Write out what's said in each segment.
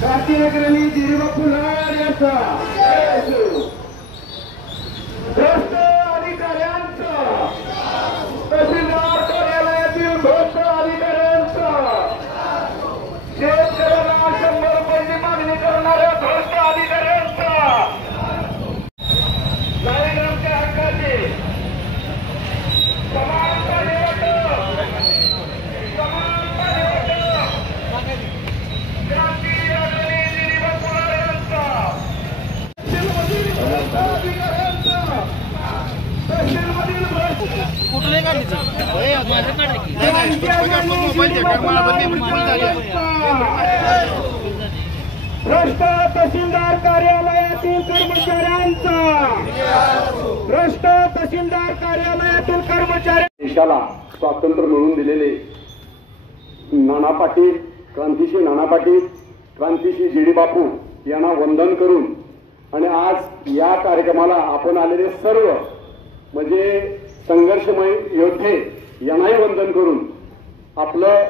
क्रांतिकारी जीवाबापू लाड यांचा भ्रष्ट अधिकाऱ्यांचा तहसीलदार कार्यालयातील भ्रष्ट अधिकाऱ्यांचा शेतकऱ्यांना 100 रुपयांची मागणी करणाऱ्या भ्रष्ट अधिकाऱ्यांचा नागरिकांच्या हक्काची समानपणे भ्रष्ट तहसीलदार कार्यालयातील कर्मचाऱ्यांचा भ्रष्ट तहसीलदार कार्यालयातील कर्मचारी देशाला स्वातंत्र्य मिळवून दिलेले नाना पाटील, क्रांतिश्री नाना पाटील, क्रांतिश्री जी.डी. बापू यांना वंदन करून आणि आज या कार्यक्रमाला आपण आलेले सर्व म्हणजे संघर्षमय योद्धे यांनाही वंदन करून आपलं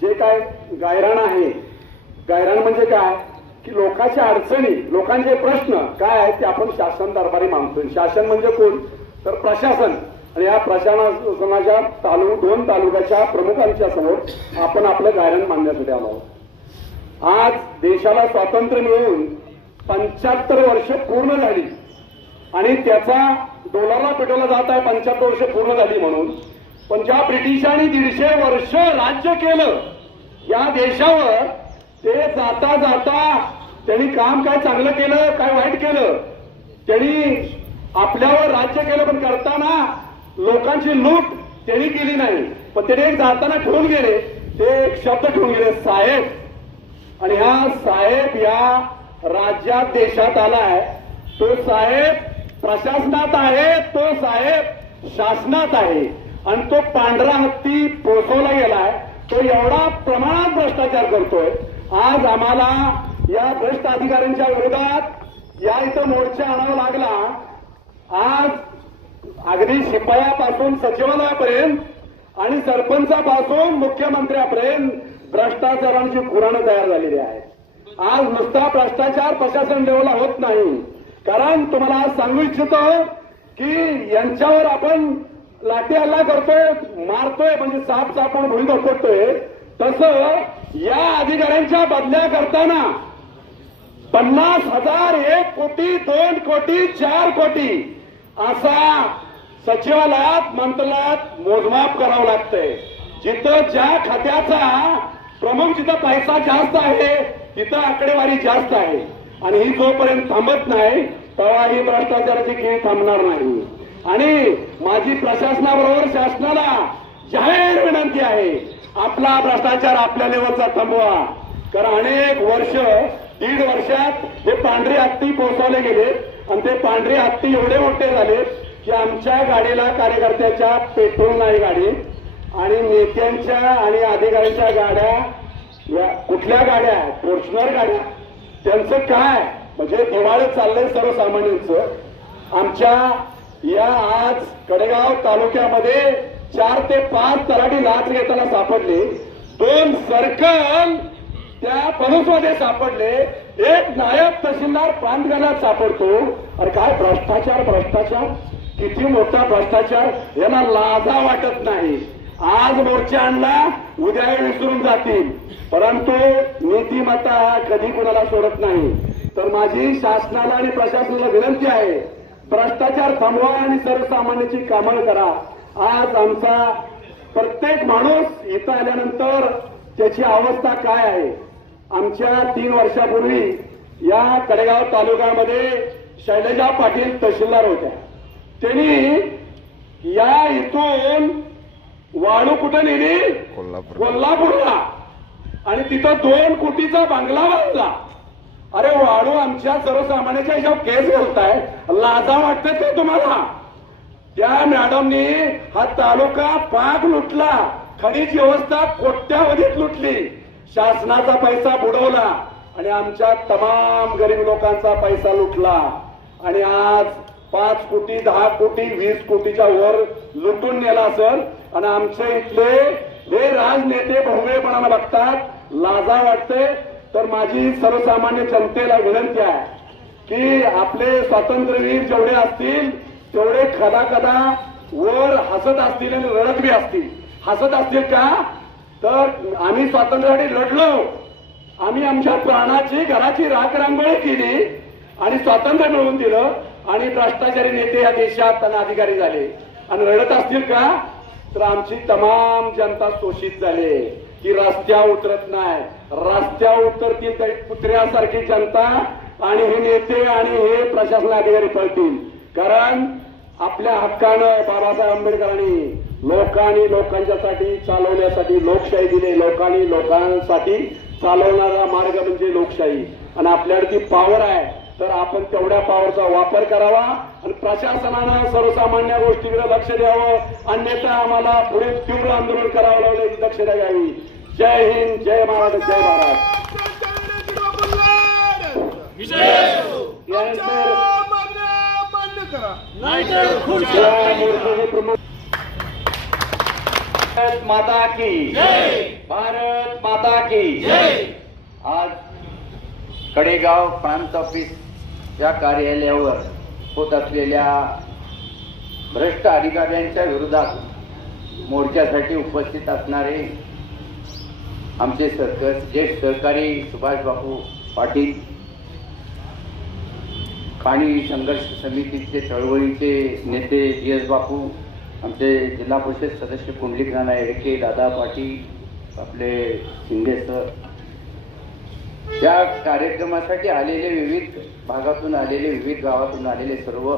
जे काय गायरान आहे, गायरान म्हणजे काय की लोकांच्या अडचणी, लोकांचे प्रश्न काय आहेत ते आपण शासन दरबारी मांडतोय. शासन म्हणजे कोण तर प्रशासन, आणि या प्रशासनाच्या दोन तालुक्याच्या प्रमुखांच्या समोर आपण आपलं गायरान मांडण्यासाठी आलो आहोत. आज देशाला स्वातंत्र्य मिळून 75 वर्ष पूर्ण झाली आणि त्याचा डोलारा पेटवला जात आहे 75 वर्ष पूर्ण झाली म्हणून. पण ज्या ब्रिटिशांनी 150 वर्ष राज्य केलं या देशावर, ते जाता जाता त्यांनी काम काय चांगलं केलं काय वाईट केलं, त्यांनी आपल्यावर राज्य केलं, पण करताना लोकांची लूट त्यांनी केली नाही. पण त्याने एक जाताना ठेवून गेले, ते एक शब्द ठेवून गेले, साहेब. आणि हा साहेब या राज्यात देशात आलाय, तो साहेब प्रशासनात आहे, तो साहेब शासनात आहे. आणि तो पांढरा हत्ती पोचवला गेलाय, तो एवढा प्रमाणात भ्रष्टाचार करतोय. आज आम्हाला या भ्रष्ट अधिकाऱ्यांच्या विरोधात या इथं मोर्चा आणावा लागला. आज अगदी शिपायापासून सचिवालयापर्यंत आणि सरपंचापासून मुख्यमंत्र्यापर्यंत भ्रष्टाचारांची कुराणं तयार झालेली आहेत. आज नुसता भ्रष्टाचार प्रशासन लेवलला होत नाही. कारण तुम्हाला आज सांगू इच्छितो की यांच्यावर आपण लाठी हल्ला करतोय, मारतोय, म्हणजे साप सापण भुई धोपटतोय, तसं या अधिकाऱ्यांच्या बदल्या करताना 50,000, 1 कोटी, 2 कोटी, 4 कोटी असा सचिवालयात मंत्रालयात मोजमाप करावं लागतंय. जिथं ज्या खात्याचा प्रमुख जिथं पैसा जास्त आहे तिथं आकडेवारी जास्त आहे. आणि ही जोपर्यंत थांबत नाही तेव्हा ही भ्रष्टाचाराची खेळ थांबणार नाही. आणि माझी प्रशासनाबरोबर शासनाला जाहीर विनंती आहे, आपला भ्रष्टाचार आपल्या लेवलचा थांबवा. कारण अनेक वर्ष, 1.5 वर्षात हे पांढरे हत्ती पोहोचवले गेले आणि ते पांढरे हत्ती एवढे मोठे झाले की आमच्या गाडीला कार्यकर्त्याच्या पेट्रोल नाही गाडी, आणि नेत्यांच्या आणि अधिकाऱ्यांच्या गाड्या कुठल्या गाड्या, फॉर्च्युनर गाड्या, त्यांचं काय म्हणजे दिवाळी चाललंय सर्वसामान्यांचं. आमच्या या आज कडेगाव तालुक्यामध्ये 4 ते 5 तलाठी लाच घेताना सापडले, 2 सर्कल त्या पनुसमध्ये सापडले, 1 नायब तहसीलदार प्रांतगालात सापडतो. अरे काय भ्रष्टाचार, भ्रष्टाचार, किती मोठा भ्रष्टाचार, यांना लाजा वाटत नाही. आज मोर्चा आणला, उद्या विसरून जातील, परंतु नीतिमत्ता कधी कुणाला सोडत नाही. तर माझी शासनाला आणि प्रशासनाला विनंती आहे, भ्रष्टाचार थांबवा आणि सर्वसामान्यांची कामं करा. आज आमचा प्रत्येक माणूस इथं आल्यानंतर त्याची अवस्था काय आहे. आमच्या 3 वर्षापूर्वी या कडेगाव तालुक्यामध्ये शैलजा पाटील तहसीलदार होत्या. त्यांनी या इथून वाळू कुठे नेली, कोल्हापूरला, आणि तिथं 2 कोटीचा बंगला बांधला. अरे वाळू आमच्या सर्वसामान्यांच्या ह्याच्यावर केस घालताय, लाजा वाटतात का तुम्हाला? त्या मॅडमनी हा तालुका पाक लुटला, खनिज व्यवस्था कोट्यावधीत लुटली, शासनाचा पैसा बुडवला आणि आमच्या तमाम गरीब लोकांचा पैसा लुटला आणि आज 5 कोटी 10 कोटी 20 कोटीच्या वर लुटून नेला असेल. आणि आमच्या इथले हे राजनेते भोंगळेपणाला बघतात, लाजा वाटते. तर माझी सर्वसामान्य जनतेला विनंती आहे की आपले स्वातंत्र्यवीर जेवढे असतील तेवढे कदा वर हसत असतील आणि रडत बी असतील. हसत असतील का? तर आम्ही स्वातंत्र्यासाठी लढलो, आम्ही आमच्या प्राणाची घराची राख रांगोळी केली आणि स्वातंत्र्य मिळवून दिलं आणि भ्रष्टाचारी नेते या देशात अधिकारी झाले आणि रडत असतील का? तर आमची तमाम जनता शोषित झाली की रस्त्यावर उतरत नाही. रस्त्यावर उतरतील तर कुत्र्यासारखी जनता आणि हे नेते आणि हे प्रशासन अधिकारी पळतील. कारण आपल्या हक्कानं बाबासाहेब आंबेडकरांनी लोकांच्यासाठी चालवण्यासाठी लोकशाही दिली. लोकांसाठी चालवणारा मार्ग म्हणजे लोकशाही आणि आपल्याकडे ती पॉवर आहे. तर आपण तेवढ्या पॉवरचा वापर करावा आणि प्रशासनानं सर्वसामान्य गोष्टीकडे लक्ष द्यावं, अन्यथा आम्हाला पुढे तीव्र आंदोलन करावं लागलं याची दक्षता घ्यावी. जय हिंद, जय महाराष्ट्र, जय महाराष्ट्र. भारत माता की जय, भारत माता की जय. आज कडेगाव प्रांत ऑफिस या कार्यालयावर होत असलेल्या भ्रष्ट अधिकाऱ्यांच्या विरोधात मोर्चासाठी उपस्थित असणारे आमचे ज्येष्ठ सहकारी सुभाष बापू पाटील, खाणी संघर्ष समितीचे चळवळीचे नेते DS बापू, आमचे जिल्हा परिषद सदस्य पुंडलिक नाना येडके, दादा पाटील, आपले शिंदे सर, या कार्यक्रमासाठी आलेले विविध भागातून आलेले, विविध गावातून आलेले सर्व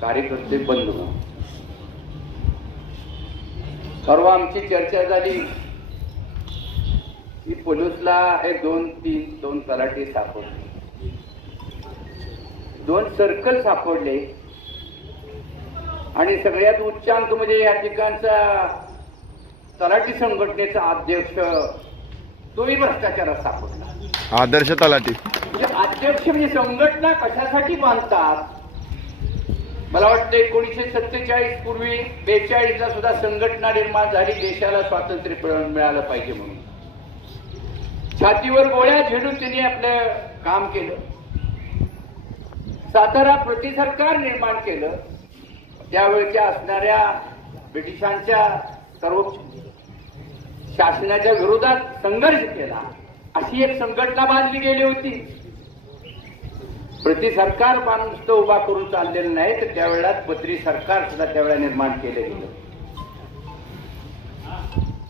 कार्यकर्ते बंधू, परवा आमची चर्चा झाली की पोलिसला हे 2 तलाठी सापडले, 2 सर्कल सापडले आणि सगळ्यात उच्चांक म्हणजे या ठिकाणचा तलाठी संघटनेचा अध्यक्ष तोही भ्रष्टाचारात सापडला. आदर्श तलाठी म्हणजे अध्यक्ष म्हणजे संघटना कशासाठी बांधतात? मला वाटतं 1947 पूर्वी 42ला सुद्धा संघटना निर्माण झाली देशाला स्वातंत्र्य मिळालं पाहिजे म्हणून. छातीवर गोळ्या झेडून त्यांनी आपलं काम केलं. सातारा प्रतिसरकार निर्माण केलं. त्यावेळच्या असणाऱ्या ब्रिटिशांच्या सर्वोच्च शासनाच्या विरोधात संघर्ष केला. अशी एक संघटना बांधली गेली होती. प्रतिसरकार नुसतं उभा करून चाललेलं नाही, तर त्यावेळेला बत्री सरकार सुद्धा त्यावेळेला निर्माण केलं गेलं.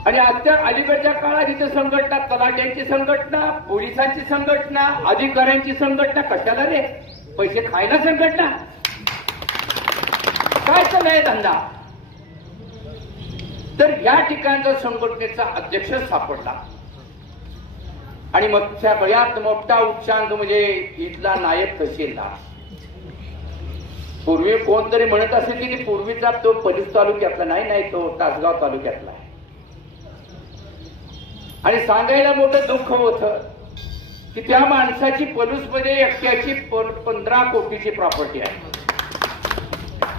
आणि आता अलीकडच्या काळात इथं संघटना, तलाट्यांची संघटना, पोलिसांची संघटना, अधिकाऱ्यांची संघटना, कशाला रे? पैसे खायला संघटना? काय चाललाय धंदा? तर या ठिकाणचा संघटनेचा अध्यक्ष सापडला आणि मग सगळ्यात मोठा उच्चांक म्हणजे इथला नायब तहसीलदार. पूर्वी कोणतरी म्हणत असेल की पूर्वीचा तो पलूस तालुक्यातला नाही, तो तासगाव तालुक्यातला आहे. आणि सांगायला मोठं दुःख होतं की त्या माणसाची पलूसमध्ये एकट्याची 15 कोटीची प्रॉपर्टी आहे.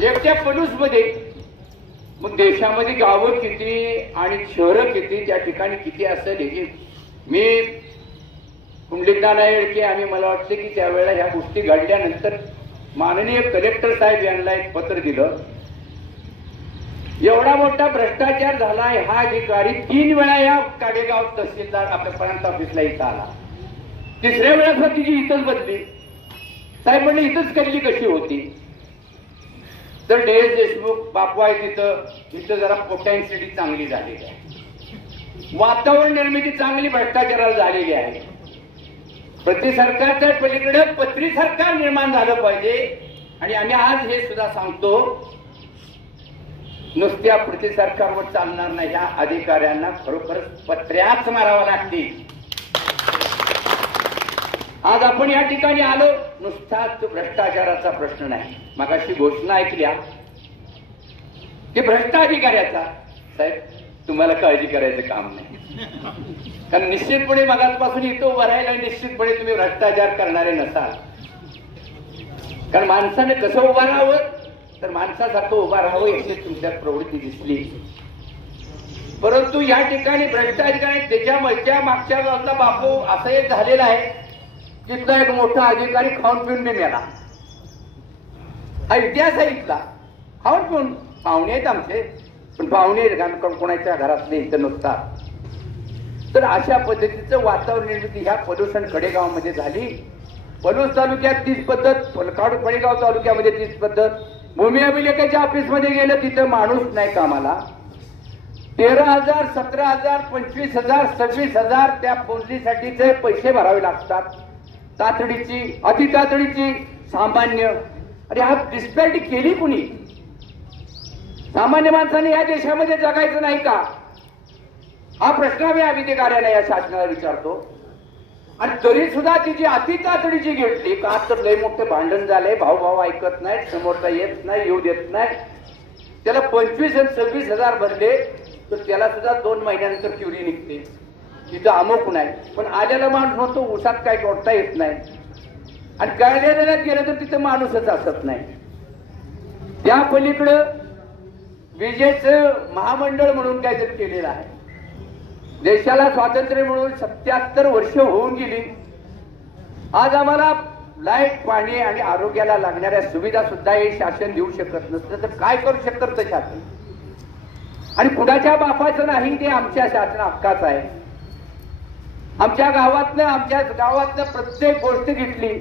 एकट्या पलूसमध्ये. मग देशामध्ये गावं किती आणि शहरं किती, त्या ठिकाणी किती असेल हे मी पुंडलिक नाना येडके आम्ही मला वाटतं की त्यावेळेला ह्या गोष्टी घडल्यानंतर माननीय कलेक्टर साहेब यांना एक पत्र दिलं. एवढा मोठा भ्रष्टाचार झाला, हा अधिकारी 3 वेळा या काडेगाव तहसीलदार आपल्या प्रांत ऑफिसला इथं आला. 3ऱ्या वेळेस तिची इथंच बदली. साहेब म्हणले इथंच केलेली कशी होती? तर DS देशमुख बापू आहे तिथं जरा पोटॅन्शियली चांगली झालेली आहे, वातावरण निर्मिती चांगली भ्रष्टाचाराला झालेली आहे. प्रतिसरकारच्या पलीकडे पत्री सरकार निर्माण झालं पाहिजे. आणि आम्ही आज हे सुद्धा सांगतो, नुसत्या प्रतिसरकारवर चालणार नाही, ह्या अधिकाऱ्यांना खरोखरच पत्र्याच मारावा लागतील. आज आपण या ठिकाणी आलो नुसताच भ्रष्टाचाराचा प्रश्न नाही. मगाशी घोषणा ऐकल्या की भ्रष्ट अधिकाऱ्याचा. साहेब तुम्हाला काळजी करायचं काम नाही, कारण निश्चितपणे मगाचपासून इथं उभं राहिला निश्चितपणे तुम्ही भ्रष्टाचार करणारे नसाल. कारण माणसाने कसं उभं राहावं तर माणसासारखं उभं राहावं याची तुमच्या प्रवृत्ती दिसली. परंतु या ठिकाणी भ्रष्ट अधिकारी त्याच्या मागच्या बाजूला बापू असं एक झालेलं आहे, तिथला एक मोठा अधिकारी खाऊन पिऊन बी मेला. हा इतिहास आहे इथला. खाऊन पिऊन पाहुणे आहेत आमचे, पण पाहुणे कोणाच्या घरातले इथं नसतात. तर अशा पद्धतीचं वातावरण निर्मिती ह्या पलूस आणि कडेगावमध्ये झाली. पलूस तालुक्यात तीच पद्धत, कडेगाव तालुक्यामध्ये तीच पद्धत. भूमी अभिलेखाच्या ऑफिसमध्ये गेलं तिथं माणूस नाही कामाला. 13,000, 17,000, 25,000, 26,000 त्या पोचलीसाठीचे पैसे भरावे लागतात. तातडीची, अतितातडीची, सामान्य. अरे हा डिस्पॅरिटी केली कुणी? सामान्य माणसाने या देशामध्ये जगायचं नाही का? हा प्रश्न आम्ही अधिकाऱ्यांना या शासनाला विचारतो. आणि तरी सुद्धा तिची अतितातडीची घेतली का तर लय मोठे भांडण झाले, भाऊ ऐकत नाही, समोरचा येत नाही, येऊ देत नाही. त्याला 25 आणि 26,000 भरले तर त्याला सुद्धा 2 महिन्यानंतर क्युरी निघते. तिथं अमुक नाही, पण आलेला माणूस म्हणतो उसात काय तोडता येत नाही. आणि कायद्या देण्यात गेलं तर तिथं माणूसच असत नाही. त्या पलीकडं विजेचं महामंडळ म्हणून काहीतरी केलेलं आहे. देशाला स्वातंत्र्य मिळून 77 वर्ष होऊन गेली. आज आम्हाला लाईट, पाणी आणि आरोग्याला लागणाऱ्या सुविधा सुद्धा हे शासन देऊ शकत नसतं तर काय करू शकतं ते शासन? आणि कुणाच्या बापाचं नाही, ते आमच्या शासन हक्काचं आहे. आमच्या गावातनं प्रत्येक गोष्ट घेतली.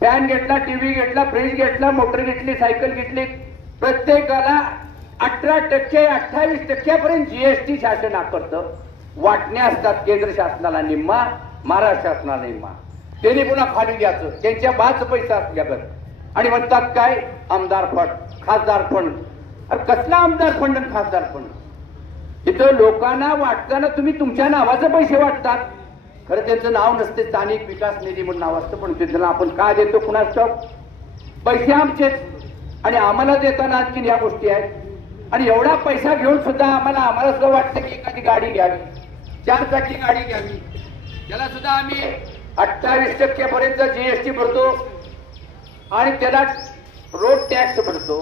फॅन घेतला, टीव्ही घेतला, फ्रीज घेतला, मोटर घेतली, सायकल घेतली. प्रत्येकाला 18%, 28% जीएसटी शासन आकारतं. वाटण्या असतात केंद्र शासनाला निम्मा, महाराष्ट्र शासनाला निम्मा. त्यांनी पुन्हा खाली द्यायचं, त्यांच्या बाच पैसा असल्यावर. आणि म्हणतात काय आमदार फंड, खासदार फंड. अरे कसला आमदार फंड आणि खासदार फंड? इथं लोकांना वाटताना तुम्ही तुमच्या नावाचे पैसे वाटतात. खरं त्यांचं नाव नसते, स्थानिक विकास निधी म्हणून नाव असतं, पण त्यांना आपण का देतो कुणाच ठाऊक? पैसे आमचेच आणि आम्हाला देताना आणखी या गोष्टी आहेत. आणि एवढा पैसा घेऊन सुद्धा आम्हाला सुद्धा वाटतं की एखादी गाडी घ्यावी, 4 चाकी गाडी घ्यावी. त्याला सुद्धा आम्ही 28% पर्यंत जीएसटी भरतो आणि त्याला रोड टॅक्स भरतो,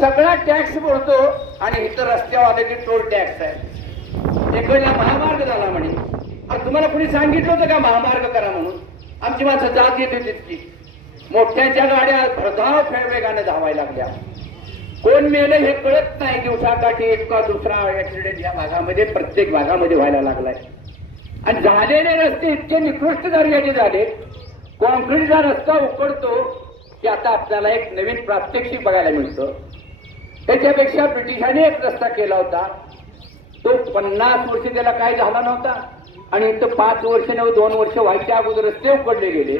सगळा टॅक्स भरतो. आणि इथं रस्त्यावर आलं की टोल टॅक्स आहे. एकडला महामार्ग झाला म्हणे. तुम्हाला कोणी सांगितलं होतं का महामार्ग करा म्हणून? आमची माणसं जात येते तितकी. मोठ्यांच्या गाड्या भरधाव वेगाने धावायला लागल्या. कोण मेलं हे कळत नाही. दिवसाकाठी एक का दुसरा ऍक्सिडेंट या भागामध्ये, प्रत्येक भागामध्ये व्हायला लागलाय. आणि झालेले रस्ते इतके निकृष्ट दर्जाचे झाले. कॉन्क्रीटचा रस्ता उकडतो की आता आपल्याला एक नवीन प्रात्यक्षिक बघायला मिळतं. त्याच्यापेक्षा ब्रिटिशांनी एक रस्ता केला होता, तो 50 वर्ष त्याला काय झाला नव्हता. आणि इथं 5 वर्ष नव्हे 2 वर्ष व्हायच्या अगोदर रस्ते उकडले गेले.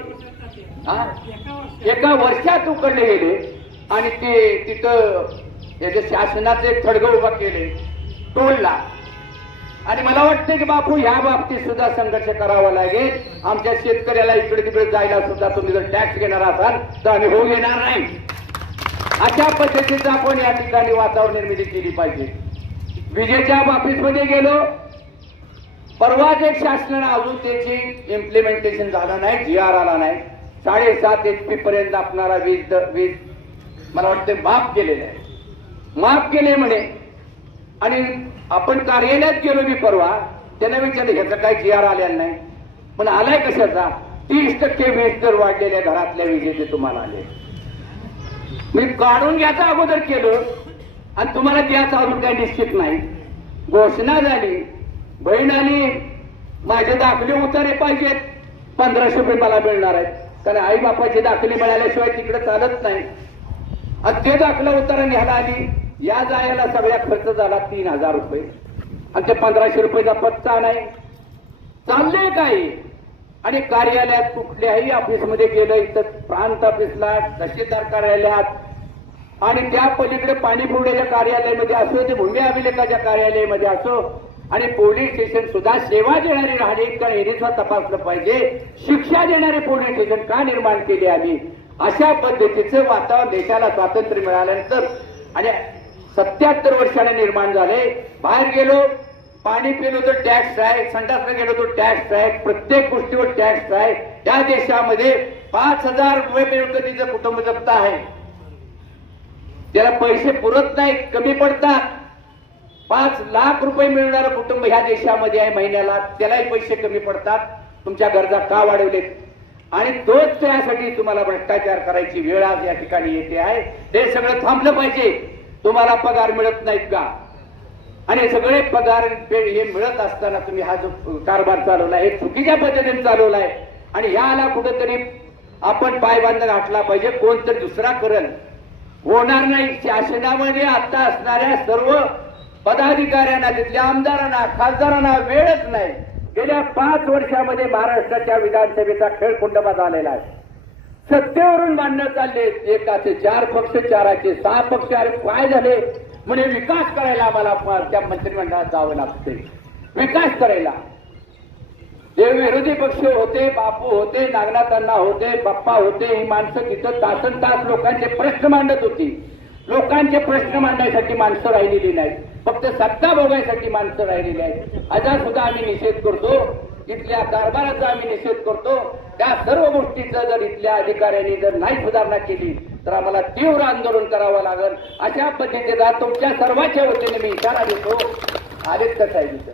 एका वर्षात उकडले गेले. आणि ते तिथं त्याच्या शासनाचे एक थडगं उभा केले टोलला. आणि मला वाटतं की बापू ह्या बाबतीत सुद्धा संघर्ष करावा लागेल. आमच्या शेतकऱ्याला इकडे तिकडे जायला सुद्धा तुम्ही जर टॅक्स घेणार असाल तर आम्ही होऊ घेणार नाही. अशा पद्धतीचं आपण या ठिकाणी वातावरण निर्मिती केली पाहिजे. विजेच्या ऑफिसमध्ये गेलो, परवाच एक शासनानं अजून त्याची इम्प्लिमेंटेशन झालं नाही, जीआर आला नाही. 7.5 HP पर्यंत आपणारा वीज मला वाटतं माफ केलेलं आहे. माफ केले म्हणे. आणि आपण कार्यालयात गेलो मी परवा, त्यांना विचारलं ह्याचा काय जीआर आलेला नाही. पण आलाय कशाचा? 30% वीज दर वाढलेल्या घरातल्या विजेचे तुम्हाला आले. मी काढून घ्यायचं अगोदर केलं आणि तुम्हाला द्यायचं अजून काही निश्चित नाही. घोषणा झाली, बहीण आली, माझे दाखले उतारे पाहिजेत, 1500 रुपये मला मिळणार आहेत. कारण आई बापाचे दाखले मिळाल्याशिवाय तिकडे चालत नाही. आणि ते दाखला उतारा न्यायला आली. या जायला सगळ्या खर्च झाला 3,000 रुपये. आणि ते 1500 रुपयेचा पत्ता नाही. चाललंय काय? आणि कार्यालयात कुठल्याही ऑफिसमध्ये गेलं, इथं प्रांत ऑफिसला, तहसीलदार कार्यालयात आणि त्या पलीकडे पाणी पुरवठ्याच्या कार्यालयामध्ये असो, ते भूमी अभिलेखाच्या कार्यालयामध्ये असो आणि पोलीस स्टेशन सुद्धा सेवा देणारी राहिली का हे सुद्धा तपासलं पाहिजे. शिक्षा देणारे पोलीस स्टेशन का निर्माण केले आम्ही? अशा पद्धतीचं वातावरण देशाला स्वातंत्र्य मिळाल्यानंतर आणि 77 वर्षाने निर्माण झाले. बाहेर गेलो, पाणी पिलो तर टॅक्स आहे, संडासला गेलो तर टॅक्स आहे, प्रत्येक गोष्टीवर टॅक्स आहे. या देशामध्ये 5,000 रुपये मिळकतीचं कुटुंब जप्त आहे. त्याला पैसे पुरत नाही, कमी पडतात. 5 लाख रुपये मिळणारं कुटुंब ह्या देशामध्ये आहे महिन्याला, त्यालाही पैसे कमी पडतात. तुमच्या गरजा का वाढवलेत? आणि तोच त्यासाठी तुम्हाला भ्रष्टाचार करायची वेळ आज या ठिकाणी येते आहे. ते सगळं थांबलं पाहिजे. तुम्हाला पगार मिळत नाहीत का? आणि सगळे पगार हे मिळत असताना तुम्ही हा जो कारभार चालवला हे चुकीच्या पद्धतीने चालवलाय. आणि याला कुठेतरी आपण पायबंद घातला पाहिजे. कोणतरी दुसरा करेल, होणार नाही. शासनामध्ये आता असणाऱ्या सर्व पदाधिकाऱ्यांना, तिथल्या आमदारांना, खासदारांना वेळच नाही. गेल्या 5 वर्षामध्ये महाराष्ट्राच्या विधानसभेचा खेळकुंडमा झालेला आहे. सत्तेवरून भांडणं चालले, एकाचे 4 पक्ष, 4चे 6 पक्ष. अरे काय झाले म्हणजे विकास करायला आम्हाला त्या मंत्रिमंडळात जावं लागते. विकास करायला जे विरोधी पक्ष होते, बापू होते, नागनाथ अण्णा होते, बाप्पा होते, ही माणसं तिथं तासन तास लोकांचे प्रश्न मांडत होती. लोकांचे प्रश्न मांडण्यासाठी माणसं राहिलेली नाही, फक्त सत्ता भोगायसाठी माणसं राहिलेली आहेत. असा सुद्धा आम्ही निषेध करतो. इथल्या कारभाराचा आम्ही निषेध करतो. त्या सर्व गोष्टीचा जर इथल्या अधिकाऱ्यांनी जर नाही सुधारणा केली तर आम्हाला तीव्र आंदोलन करावं लागेल. अशा पद्धतीचा तुमच्या सर्वांच्या वतीने मी इशारा देतो. आदित्य साहेब.